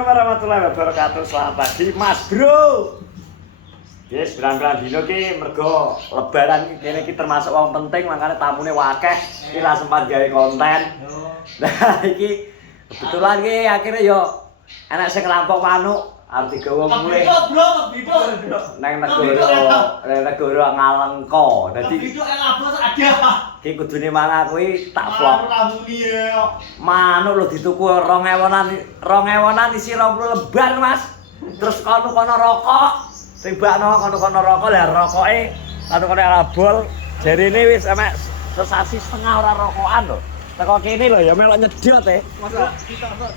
Assalamualaikum warahmatullahi wabarakatuh. Selamat pagi, Mas Bro. Yes, berang-berang dino ki mergo lebaran kene iki termasuk wong penting, makane tamune akeh. Iki ra sempat gawe konten. Nah, iki kebetulan ki akhirnya yo enak sing rampok manuk arep digawa mulih. Nang negara Ngalengka. Dadi iki kudune mangan kuwi tak vlog. Manuk lho dituku 2000-an isi 20 lebar, Mas. Terus kono rokok. Tibakno kono rokok lah rokoke kono abol. Jarine wis emek sesasi setengah ora rokokan lho. Teko kene lho ya melok nyedot e.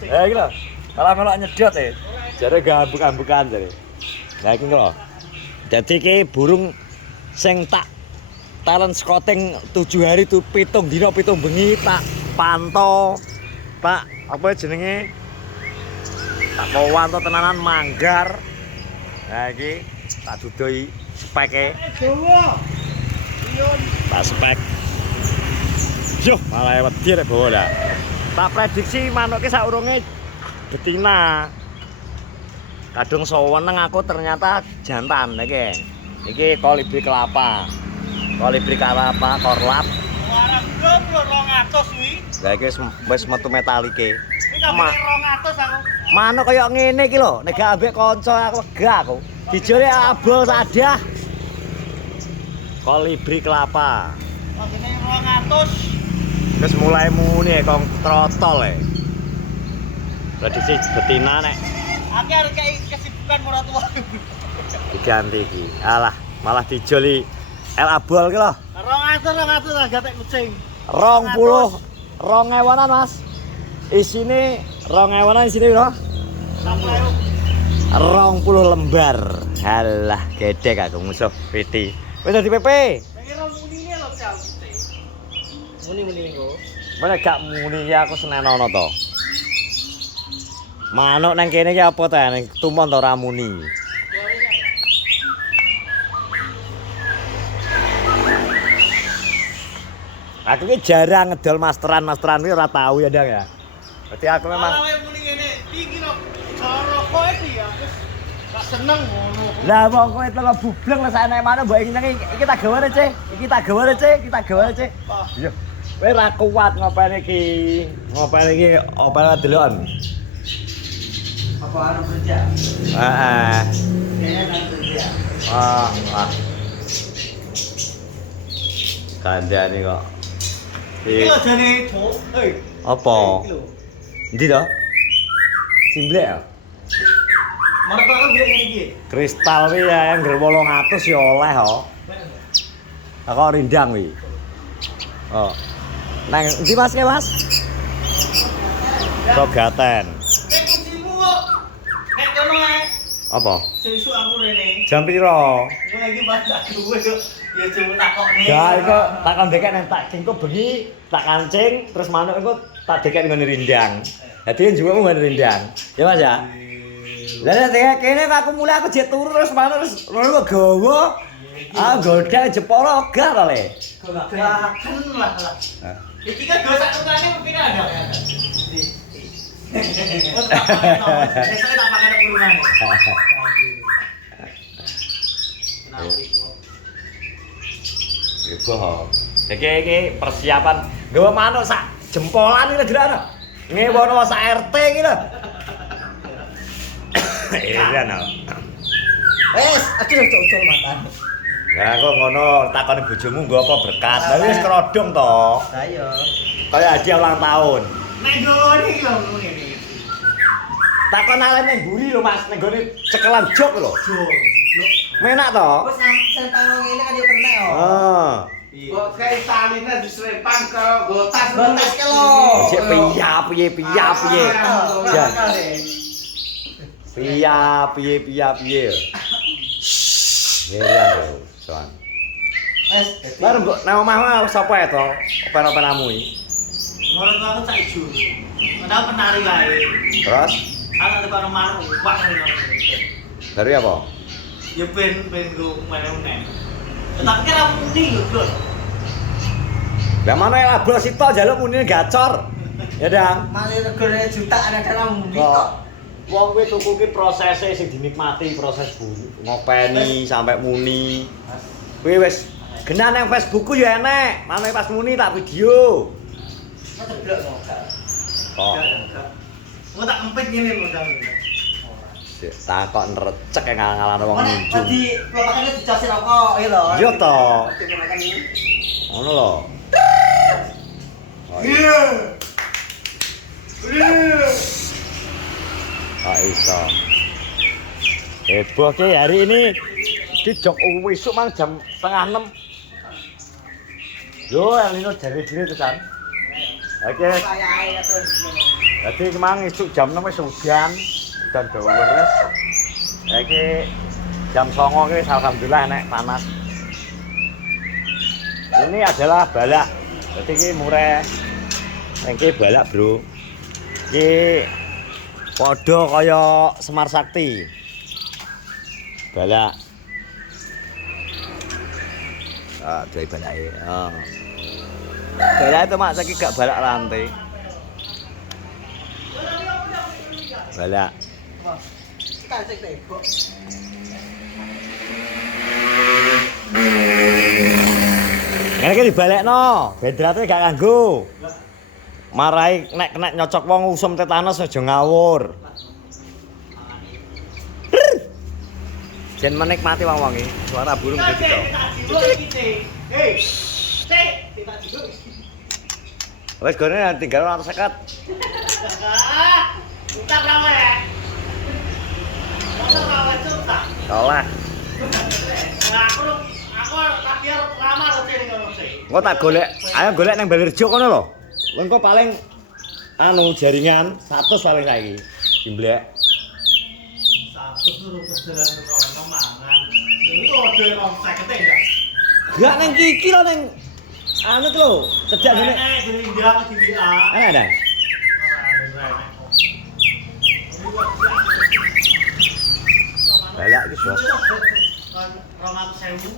Ya iki lho. Malah melok nyedot e. Jare gambuk-gambukan jare. Lah iki lho. Dadi iki burung sing tak talent scouting 7 hari tuh 7 dina 7 bengi tak pantau. Tak apa jenenge? Tak pantau tenanan manggar. Nah iki tak dudoi speke. Tak spek. Yo, malah wedi rek bawa dah. Tak prediksi manuk ki saurunge betina. Kadung soweneng aku ternyata jantan iki. Iki kolibri kelapa. Kolibri kelapa korlap. Warang belum 200 kuwi. Lah iki wis metu metalike. Iki kabeh 200 aku. Manuk kaya ngene iki lho, nek gak ambek kanca aku lega aku. Dijole abol sadah. Kolibri kelapa. Kabeh 200. Wis mulai muni kok trotol e. Prediksi betina nek Aku arek kesibukan ora tua. diganti iki. Alah, malah dijoli el abol ki lho. 200 gatek kucing. 20.000-an, Mas. Isine 2000-an isine piro? 20 lembar. Halah, gedek aku musuh PT. Wis dadi PP. Pengen munine lho cal kucing. Muni engko. Mana gak muni ya aku senenono to. Manuk nang kene iki apa ta ning tumon to ora muni. Aku ki jarang ngedol masteran kuwi ora tau ya, Dang ya. Berarti aku memang Kalau muni ngene, iki lho. Rokok iki ya wis gak seneng ngono. lah wong kowe teko bubleng lah sak enek manuk mbok iki tak gawane, Cek. Iki tak gawane, Cek. Iya. Kowe ra kuat ngopeni iki. Ngopeni iki opene deloken. Apa anu kerja? Heeh. Kayaknya nang kerja. Ah. Kandhane kok. Iki lho jane cuk. Hei. Apa? Endi to? Cimblek ya? Mana kok gede ngene iki? Kristal kuwi ya yang 800 ya oleh kok. Kok rindang kuwi. Oh. Nang endi Mas ke Mas? Rogaten. Kucingmu kok. Nek kono ae. Apa? Sesuk aku rene. Jam piro? Aku lagi baca duwe yo. Ya cuma takokne. Ya iku tak kandhek nang tak kengko bengi, tak kancing, terus manuk iku tak dekek ngene rindang. Dadi njuwukmu ngene rindang. Ya Mas ya. Lah nek kene aku mulai aku jet turu terus manuk terus ngono gawa. Ah godhek jepara ogah to le. Gerakan lah. Iki kan dosa tukane pira ada ya. Saya tak pakai kurungan. Iku ho. Iki persiapan gawa manuk sak jempolan iki lho ana. Ngewono sak RT iki lho. Iya no. Wes, aku cocok makan. Lah kok ngono takoni bojomu nggo apa berkat. Lah wis kerodong to. Saya. Kaya hadiah ulang tahun. Nek ngene iki lho ngene. Takon alene ning mburi lho Mas, ning gone cekelan jok lho. Menak to? Wes sentang ngene kan yo kena yo. Ah. Kok kayak taline diselempang ke gotas. Gotas ke lho. Cek piye. Jan. Piye. Ya lho, soan. Wes, Baru kok nang omahmu sapa ya to? Open-openamu iki. ngono aku cak ijo. Padahal penari wae. Terus Ana tekan omah wak ngono. dari apa? Ya ben go meneh. Tapi kira muni lho, Bro. Lah mana yang label sito njaluk muni gacor. Ya, Dang. Mali regane jutaan ada muni Kok kok. Wong kuwi tuku ki prosese sing dinikmati, proses ngopeni sampai muni. Kuwi wis genah nang Facebookku ya enek, mame pas muni tak video. Ceblok enggak. Kok Engko tak empit ngene modal. tak kok nrecek ngalah-ngalahno wong nunjuk. Tadi kelopakane dicosi rokok iki lho. Iya to. Dimakan ini. Ngono lho. Iya. Ah iso. Heboh ki hari ini di jog esuk mang jam 5:30. Yo El Nino jare dhewe tekan. Oke. Saya terus. Jadi kemang esuk jam 6 wis hujan dan dawa beres. Iki jam 09.00 ki alhamdulillah enek panas. Ini adalah balak. Jadi iki murah. Iki balak, Bro. Iki padha kaya Semar Sakti. Balak. Ah, dhewe balake. Ah. Balak itu mak saiki gak balak rantai. Balak. Kasih tebok. Ngene iki dibalekno, bendrate gak kanggo. Marai nek kena nyocok wong usum tetanus aja ngawur. Jen menikmati wong-wong iki, suara burung gitu to. Hei. Cek, tidak dulu. Wes gone tinggal 150. Entar rawe ya. Masa rawe cerita. Oleh. Nah, aku tak biar lama loh sini ngono sih. Engko tak golek, ayo golek nang Balirjo kono lho. Engko paling anu jaringan 100 paling saiki. Jimblek. Satu suruh perjalanan rono mangan. Itu ode om 50 enggak? Gak nang kiki lho nang anu tuh lho, cedak ngene. Gerindang di WA. Ana. Balak iki, Bos. Romat sewu.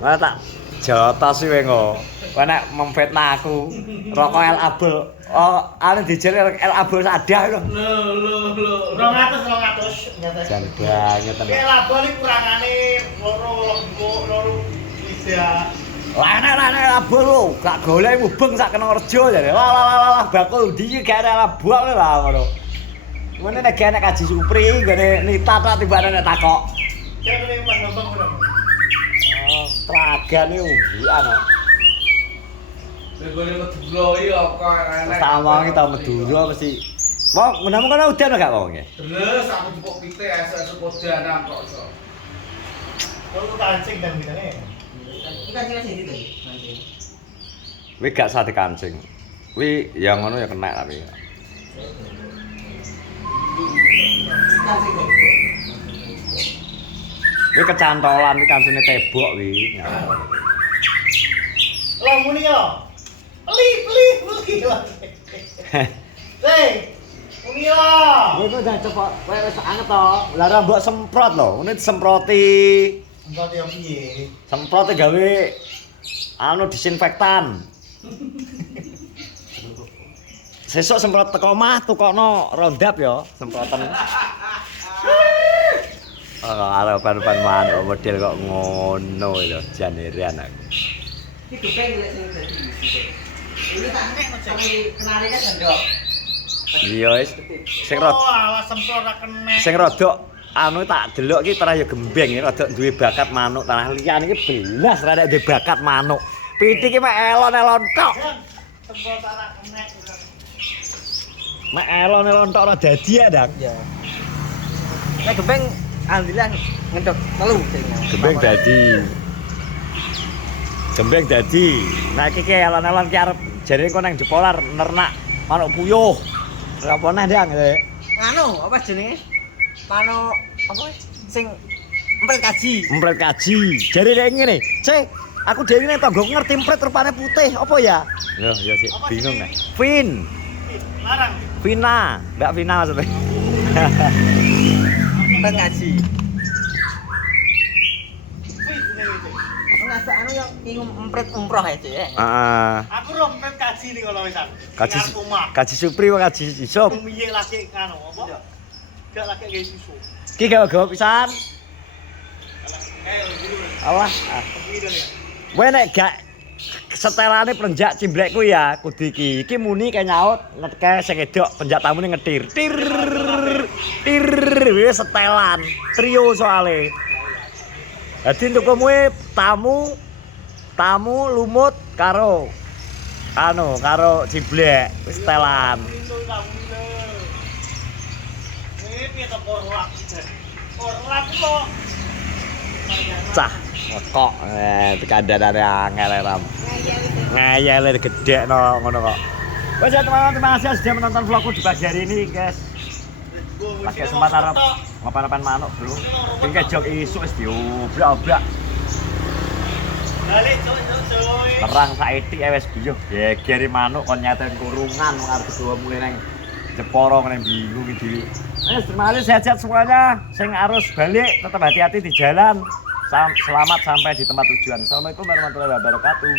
Ora tak jotos sih wengo. Kowe nek memfitnah aku, rokok El Abel. Oh, anu dijer El Abel sadah lho. Lho. 200. Jan banget tenan. Kayak labo ini kurangane loro bisa. Lah nek El Abel lho, gak golek mubeng sak kena rejo jare. Wah bakul ndi gak El Abel lah ngono. Ngene nek gak Kaji Supri, gane Nita tak tibane nek takok. Jangan ini mas gampang udah. Oh, tragane umbukan kok. Begone meduloi apa enek. Sama kita Madura mesti. Wong menawa kono udan gak wong e? Terus aku jupuk pite esuk kodanan kok iso. Kalau kancing dan bidangnya. Kancing aja gitu. Kuwi gak sate kancing. Kuwi ya ngono ya kena tapi. Kancing. Kuwi kecantolan iki kancine tebok kuwi. Lah muni yo. Beli. Hei. Muni yo. Kowe kok jan cepet kowe wis anget to. Lah ora mbok semprot lho, ngene disemproti. Enggak yang piye? Semprote gawe anu disinfektan. Sesuk semprot teko omah tukokno rondap ya, semprotan. Oh, harapan manuk model kok ngono lho, jan heran aku. Iki gepeng lek sing dadi. Ini tak nek tapi kenari kan ndok. Iya wis. Sing Oh, awas semprot ra kena. sing rodok anu tak delok iki tanah ya gembeng iki rodok duwe bakat manuk, tanah liyan iki belas ra nek duwe bakat manuk. Pithi iki mek elon-elon tok. Semprot ra kena. Mek elon-elon tok ora dadi ya, Dang. Ya. Nek gepeng alhamdulillah ngedok telu jadinya. Gembeng dadi. Gembeng dadi. Nah iki ki elon-elon ki arep jarine kok nang Jepolar nernak manuk puyuh. Ora apa neh, Dang. Anu, apa jenenge? Manuk apa sing empret kaji. Empret kaji. Jare kayak ngene. Cek, aku dhewe nek tanggoku ngerti empret rupane putih. Apa ya? Yo, ya sik bingung nek. Vin. Larang. Vina, Mbak Vina maksudnya. Empret kaji. anu yang ingin empret umroh aja ya. Heeh. Aku rompet kaji nih kalau misal. Kaji Ngarep omah. kaji supri apa kaji isop? Rumiye lagi anu apa? Gak lagi kayak susu. Ki gawe-gawe pisan. Dulu. Allah. Gitu ya. Kowe nek gak setelane penjak cimblekku ya kudu iki. Iki muni kayak nyaut ngeke sing edok penjak tamune ngetir. Tir. Tir wis setelan. Trio soalé. Dadi untuk kowe tamu lumut karo karo ciblek wis setelan. Ini piye to korlap. Korlap kok. Cah kok kandhanane angel ram. Ngayale gede no ngono kok. Wes ya teman-teman, terima kasih sudah menonton vlogku di pagi hari ini, guys. Pakai kesempatan arep ngapan-apan manuk, Bro. Iki jog isuk wis diobrak-obrak. Balik coy. Terang saiki wis biyuh gegeri manuk kon nyaten kurungan wong arep digawa mulih nang Jepara nang bingung iki. Terima kasih sehat-sehat semuanya. Sing arus balik tetap hati-hati di jalan. Selamat sampai di tempat tujuan. Assalamualaikum warahmatullahi wabarakatuh.